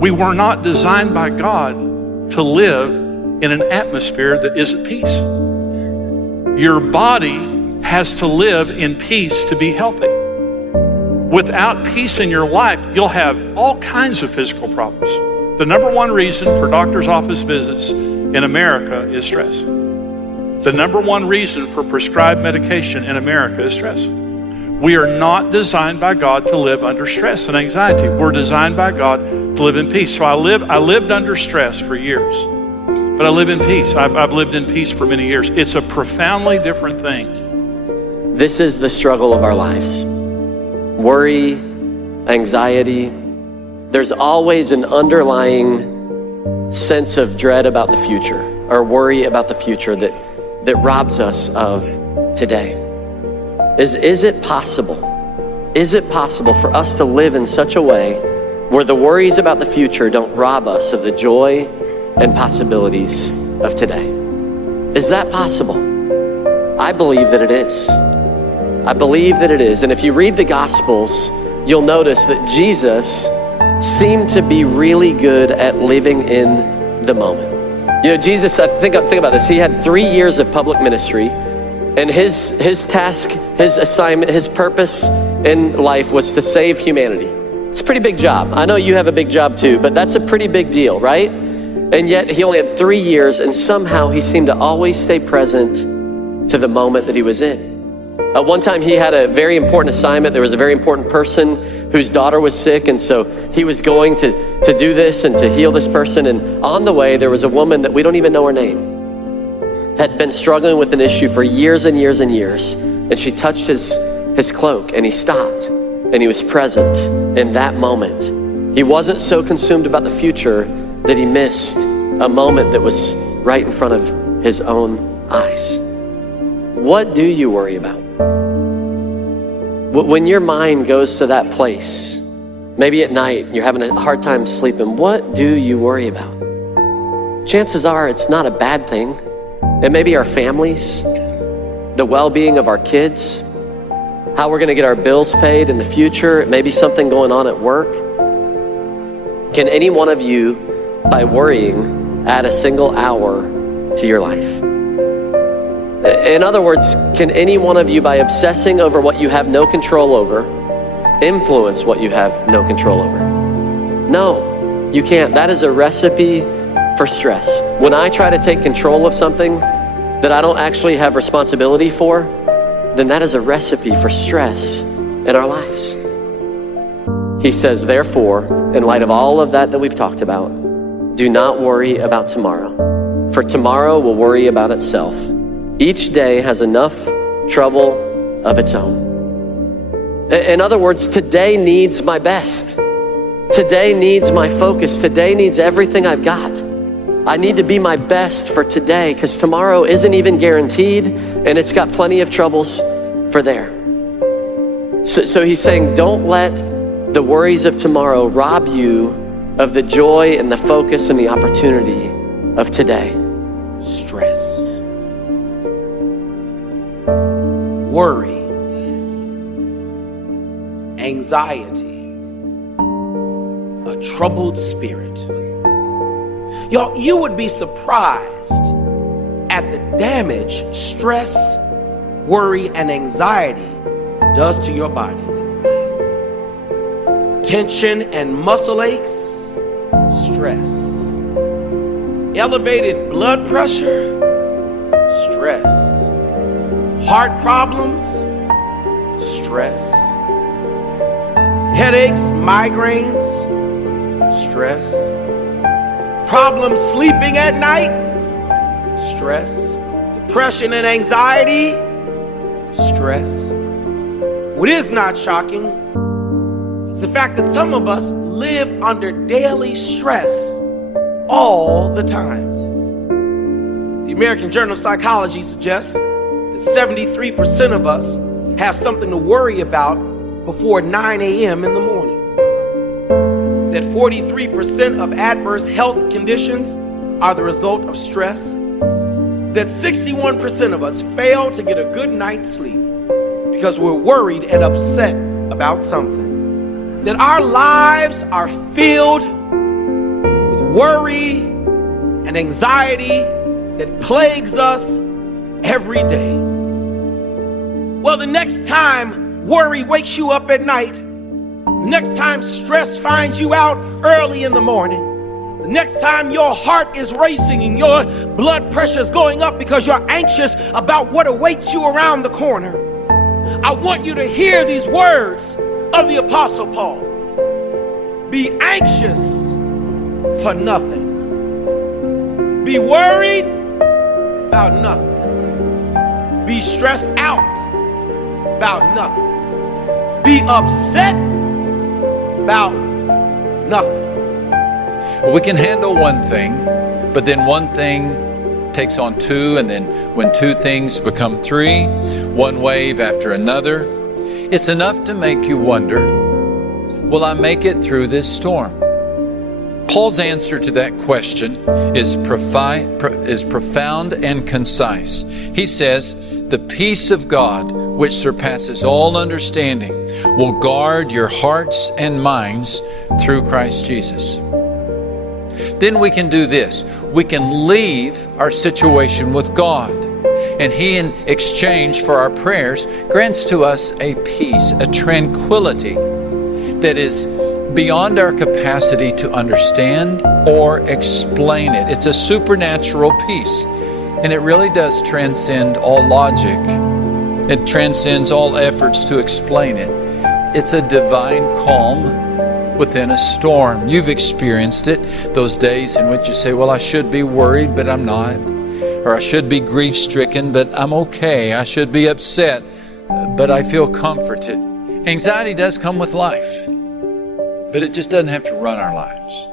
We were not designed by God to live in an atmosphere that is at peace. Your body has to live in peace to be healthy. Without peace in your life, you'll have all kinds of physical problems. The number one reason for doctor's office visits in America is stress. The number one reason for prescribed medication in America is stress. We are not designed by God to live under stress and anxiety. We're designed by God to live in peace. So I lived under stress for years, but I live in peace. I've lived in peace for many years. It's a profoundly different thing. This is the struggle of our lives. Worry, anxiety. There's always an underlying sense of dread about the future, or worry about the future that robs us of today. Is it possible? Is it possible for us to live in such a way where the worries about the future don't rob us of the joy and possibilities of today? Is that possible? I believe that it is. I believe that it is. And if you read the Gospels, you'll notice that Jesus seemed to be really good at living in the moment. You know, Jesus, think about this. He had 3 years of public ministry, and his task, his assignment, his purpose in life was to save humanity. It's a pretty big job. I know you have a big job too, but that's a pretty big deal, right? And yet he only had 3 years, and somehow he seemed to always stay present to the moment that he was in. One time he had a very important assignment. There was a very important person whose daughter was sick, and so he was going to do this and to heal this person. And on the way, there was a woman that we don't even know her name, had been struggling with an issue for years and years and years. And she touched his cloak, and he stopped, and he was present in that moment. He wasn't so consumed about the future that he missed a moment that was right in front of his own eyes. What do you worry about? When your mind goes to that place, maybe at night, you're having a hard time sleeping, what do you worry about? Chances are it's not a bad thing. It may be our families, the well-being of our kids, how we're gonna get our bills paid in the future. It may be something going on at work. Can any one of you, by worrying, add a single hour to your life? In other words, can any one of you, by obsessing over what you have no control over, influence what you have no control over? No, you can't. That is a recipe for stress. When I try to take control of something that I don't actually have responsibility for, then that is a recipe for stress in our lives. He says, therefore, in light of all of that we've talked about, do not worry about tomorrow, for tomorrow will worry about itself. Each day has enough trouble of its own. In other words, today needs my best. Today needs my focus. Today needs everything I've got. I need to be my best for today, because tomorrow isn't even guaranteed, and it's got plenty of troubles for there. So he's saying, don't let the worries of tomorrow rob you of the joy and the focus and the opportunity of today. Stress. Worry, anxiety, a troubled spirit. Y'all, you would be surprised at the damage stress, worry, and anxiety does to your body. Tension and muscle aches, stress. Elevated blood pressure, stress. Heart problems, stress. Headaches, migraines, stress. Problems sleeping at night, stress. Depression and anxiety, stress. What is not shocking is the fact that some of us live under daily stress all the time. The American Journal of Psychology suggests that 73% of us have something to worry about before 9 a.m. in the morning. That 43% of adverse health conditions are the result of stress. That 61% of us fail to get a good night's sleep because we're worried and upset about something. That our lives are filled worry and anxiety that plagues us every day. Well, the next time worry wakes you up at night, the next time stress finds you out early in the morning, the next time your heart is racing and your blood pressure is going up because you're anxious about what awaits you around the corner, I want you to hear these words of the Apostle Paul. Be anxious for nothing. Be worried about nothing. Be stressed out about nothing. Be upset about nothing. We can handle one thing, but then one thing takes on two, and then when two things become three, one wave after another, it's enough to make you wonder, will I make it through this storm? Paul's answer to that question is profound and concise. He says, the peace of God, which surpasses all understanding, will guard your hearts and minds through Christ Jesus. Then we can do this. We can leave our situation with God, and He, in exchange for our prayers, grants to us a peace, a tranquility that is beyond our capacity to understand or explain it. It's a supernatural peace, and it really does transcend all logic. It transcends all efforts to explain it. It's a divine calm within a storm. You've experienced it, those days in which you say, well, I should be worried, but I'm not. Or I should be grief-stricken, but I'm okay. I should be upset, but I feel comforted. Anxiety does come with life, but it just doesn't have to run our lives.